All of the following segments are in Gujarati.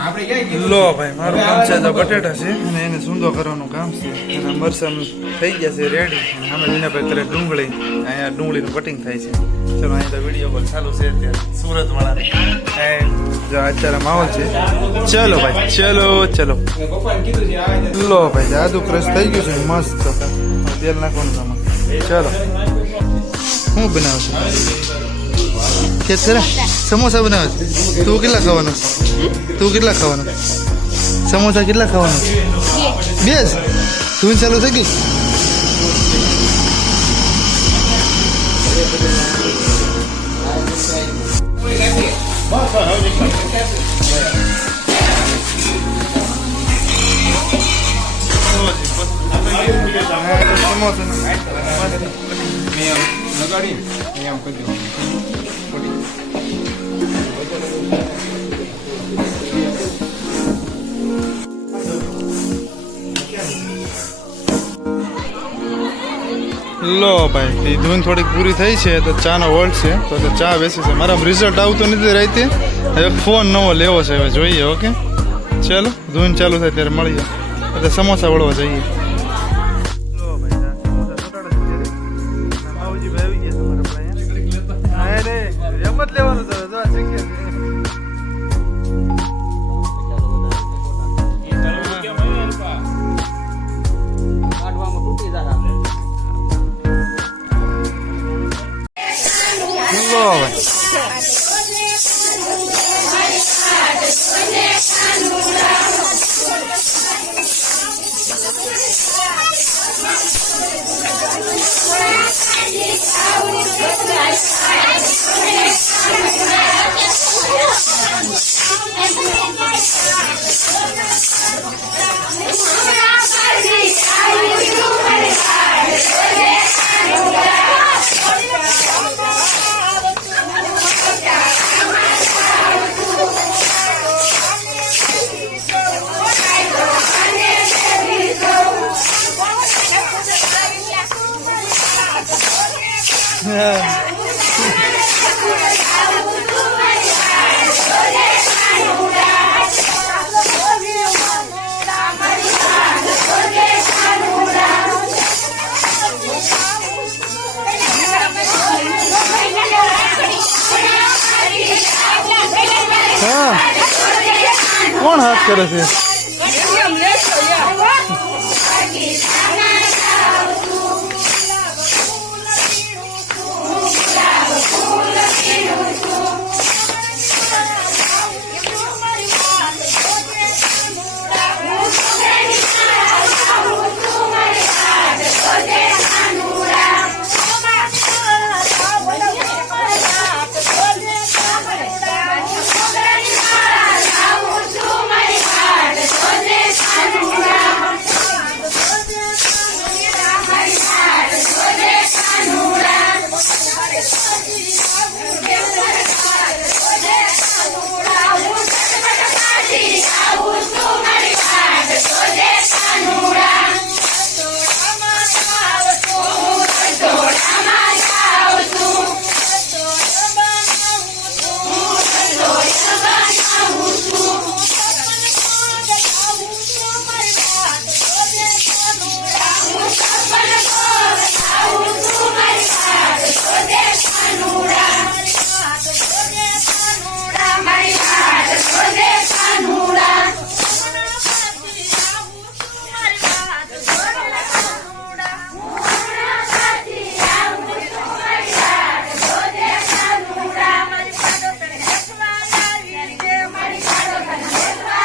લો ભાઈ મારું કામ છે તો બટેટા છે અને એને સૂંદો કરવાનું કામ છે અને મરચાં થઈ ગયા છે રેડી અને સામે લીનાભાઈ કરે ડુંગળી અહીંયા ડુંગળીનું કટિંગ થાય છે ચલો અહીંયા તો વિડીયો કોલ ચાલુ છે અત્યારે સુરત વાળાને જો અત્યારે માહોલ છે ચલો ભાઈ ચલો ચલો લો ભાઈ આદુ ક્રશ થઈ ગયું છે મસ્ત તેલ નાખવાનું તમારે ચલો શું બનાવે છે સમોસા બનાવે છે તું કેટલા ખાવાનું સમોસા કેટલા ખાવાનું બે જ તું ચાલુ થઈ ગયું લો ભાઈ ધૂન થોડીક પૂરી થઈ છે તો ચાનો વોલ્ટ છે તો ચા બેસી છે મારા રિઝલ્ટ આવતું નથી રહેતી હવે ફોન નવો લેવો છે હવે જોઈએ ઓકે ચાલો ધૂન ચાલુ થાય ત્યારે મળીએ એટલે સમોસા વળવા જઈએ કોણ હાથ કરે છે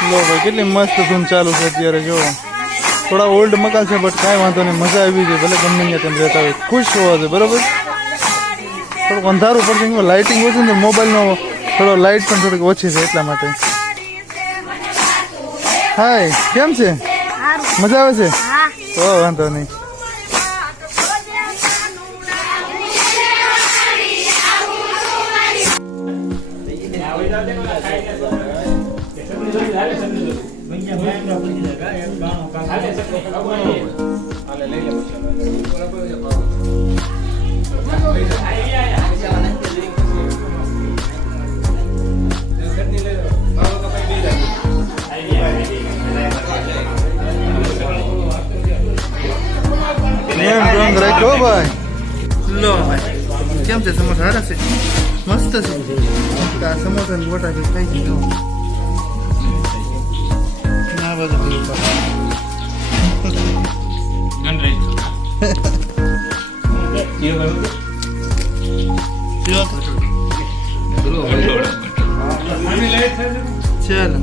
લો ભાઈ કેટલી મસ્ત ધૂન ચાલુ છે અત્યારે જો થોડા ઓલ્ડ મકાન છે બટ કાંઈ વાંધો નહીં મજા આવી છે ભલે ગમે ત્યાં તમે રહેતા હોય ખુશ હોવા છે બરાબર થોડુંક અંધારું પડશે લાઇટિંગ ઓછી ને મોબાઈલનો થોડો લાઇટ પણ થોડીક ઓછી છે એટલા માટે હાય કેમ છે મજા આવે છે તો વાંધો નહીં લો ભાઈ લો ભાઈ કેમ છે સમોસા સારા છે મસ્ત છે આ સમોસા ને ગોટા ખાઈ ગયો ના બધું ચાલો